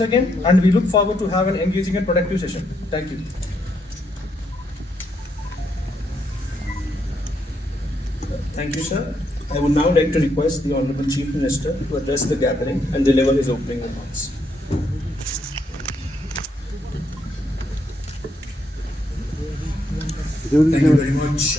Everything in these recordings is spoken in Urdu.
once again, and we look forward to have an engaging and productive session. Thank you. Thank you, sir. I would now like to request the Honorable Chief Minister to address the gathering and deliver his opening remarks. Thank you very much.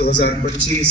2025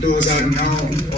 2009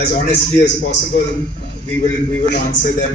as honestly as possible we will answer them।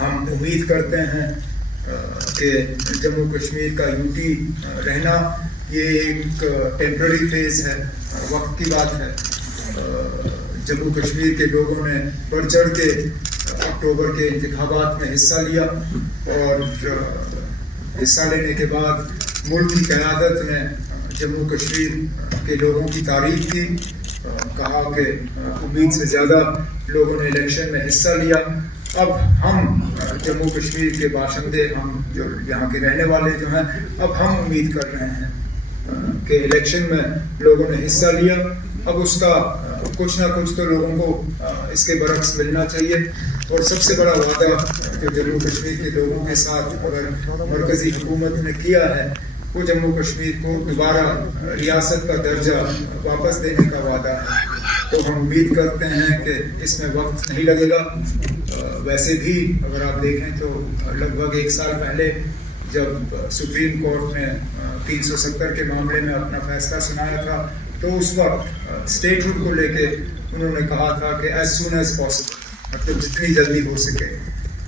ہم امید کرتے ہیں کہ جموں کشمیر کا یونٹی رہنا یہ ایک ٹیمپرری فیز ہے، وقت کی بات ہے. جموں کشمیر کے لوگوں نے بڑھ چڑھ کے اکتوبر کے انتخابات میں حصہ لیا اور حصہ لینے کے بعد ملک کی قیادت نے جموں کشمیر کے لوگوں کی تعریف کی، کہا کہ امید سے زیادہ لوگوں نے الیکشن میں حصہ لیا. اب ہم جموں کشمیر کے باشندے، ہم جو یہاں کے رہنے والے جو ہیں، اب ہم امید کر رہے ہیں کہ الیکشن میں لوگوں نے حصہ لیا، اب اس کا کچھ نہ کچھ تو لوگوں کو اس کے برعکس ملنا چاہیے. اور سب سے بڑا وعدہ جو جموں کشمیر کے لوگوں کے ساتھ اگر مرکزی حکومت نے کیا ہے وہ جموں کشمیر کو دوبارہ ریاست کا درجہ واپس دینے کا وعدہ ہے. تو ہم امید کرتے ہیں کہ اس میں وقت نہیں لگے گا. ویسے بھی اگر آپ دیکھیں تو لگ بھگ 1 سال پہلے جب سپریم کورٹ نے 370 کے معاملے میں اپنا فیصلہ سنایا تھا تو اس وقت اسٹیٹ ہوڈ کو لے کے انہوں نے کہا تھا کہ ایز سون ایز پاسبل، مطلب جتنی جلدی ہو سکے.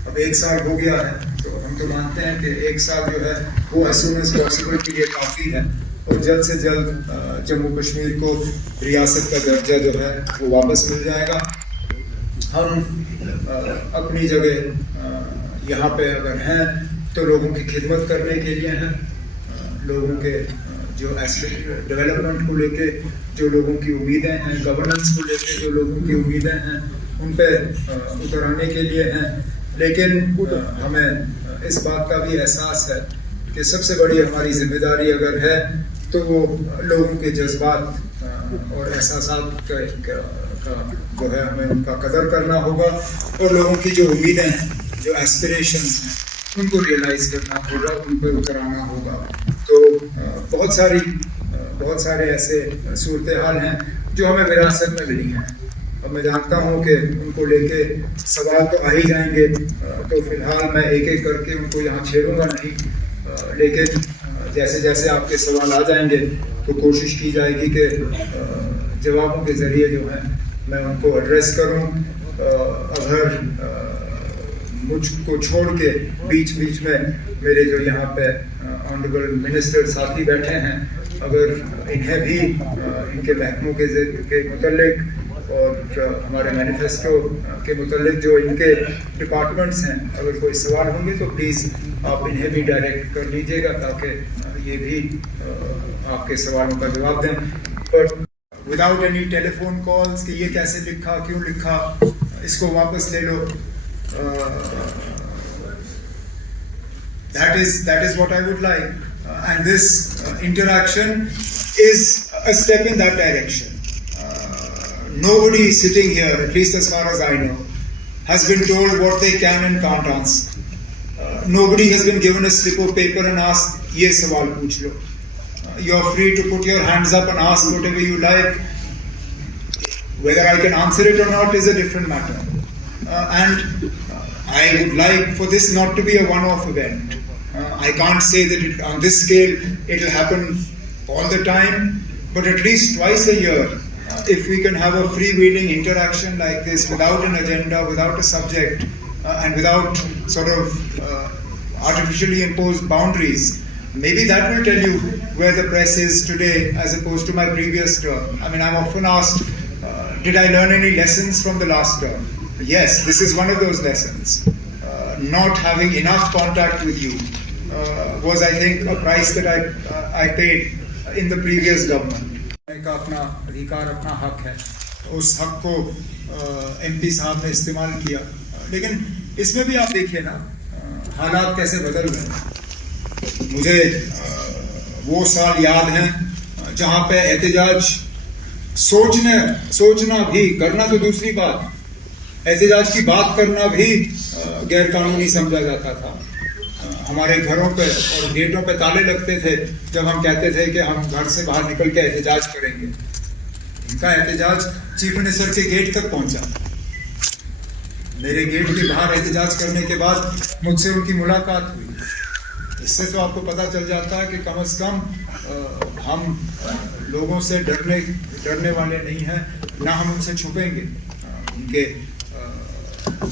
اب 1 سال ہو گیا ہے تو ہم تو مانتے ہیں کہ 1 سال جو ہے وہ ایز سون ایز پاسبل کے لیے کافی ہے اور جلد سے جلد جموں کشمیر کو ریاست کا درجہ جو ہے وہ واپس مل جائے گا. ہم اپنی جگہ یہاں پہ اگر ہیں تو لوگوں کی خدمت کرنے کے لیے ہیں. لوگوں کے جو ایسپیکٹ ڈیولپمنٹ کو لے کے جو لوگوں کی امیدیں ہیں، گورننس کو لے کے جو لوگوں کی امیدیں ہیں، ان پہ اتر آنے کے لیے ہیں. لیکن ہمیں اس بات کا بھی احساس ہے کہ سب سے بڑی ہماری ذمہ داری اگر ہے تو وہ لوگوں کے جذبات اور احساسات کا جو ہے ہمیں ان کا قدر کرنا ہوگا اور لوگوں کی جو امیدیں ہیں، جو ایسپریشنز ہیں، ان کو ریئلائز کرنا ہوگا، ان پہ اترانا ہوگا. تو بہت سارے ایسے صورتحال ہیں جو ہمیں وراثت میں ملی ہیں. اب میں جانتا ہوں کہ ان کو لے کے سوال تو آ ہی جائیں گے، تو فی الحال میں ایک ایک کر کے ان کو یہاں چھیڑوں گا نہیں، لیکن جیسے جیسے آپ کے سوال آ جائیں گے تو کوشش کی جائے گی کہ جوابوں کے ذریعے جو ہے میں ان کو ایڈریس کروں. اگر مجھ کو چھوڑ کے بیچ میں میرے جو یہاں پہ آنریبل منسٹر ساتھی بیٹھے ہیں، اگر انہیں بھی ان کے محکموں کے متعلق اور ہمارے مینیفیسٹو کے متعلق جو ان کے ڈپارٹمنٹس ہیں، اگر کوئی سوال ہوں گے تو پلیز آپ انہیں بھی ڈائریکٹ کر لیجیے گا تاکہ یہ بھی آپ کے سوالوں کا جواب دیں. But without any telephone calls کہ یہ کیسے لکھا، کیوں لکھا، اس کو واپس لے لو. That is what I would like, and this interaction is a step in that direction. Nobody sitting here, at least as far as I know, has been told what they can and can't answer. Nobody has been given a slip of paper and asked, "Ye sawal pooch lo." You're free to put your hands up and ask whatever you like. Whether I can answer it or not is a different matter. And I would like for this not to be a one-off event. I can't say that on this scale it will happen all the time, but at least twice a year, if we can have a freewheeling interaction like this without an agenda, without a subject, and without sort of artificially imposed boundaries, maybe that will tell you where the press is today as opposed to my previous term. I mean, I'm often asked, did I learn any lessons from the last term? Yes, this is one of those lessons. Not having enough contact with you was, I think, a price that I paid in the previous government. کا اپنا ادھیکار، اپنا حق ہے، اس حق کو MP صاحب نے استعمال کیا. لیکن اس میں بھی آپ دیکھیے نا حالات کیسے بدل گئے. مجھے وہ سال یاد ہیں جہاں پہ احتجاج سوچنا بھی، کرنا تو دوسری بات، احتجاج کی بات کرنا بھی غیر قانونی سمجھا جاتا تھا. ہمارے گھروں پہ اور گیٹوں پہ تالے لگتے تھے جب ہم کہتے تھے کہ ہم گھر سے باہر نکل کے احتجاج کریں گے. ان کا احتجاج چیف منسٹر کے گیٹ تک پہنچا. میرے گیٹ کے باہر احتجاج کرنے کے بعد مجھ سے ان کی ملاقات ہوئی. اس سے تو آپ کو پتہ چل جاتا ہے کہ کم از کم ہم لوگوں سے ڈرنے والے نہیں ہیں، نہ ہم ان سے چھپیں گے. ان کے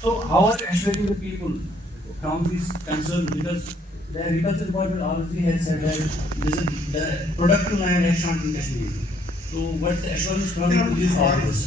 So how are assuring the people from this concern, because the agriculture department already has said that this is the product land has not been Kashmir. So what's the assurance from these orders?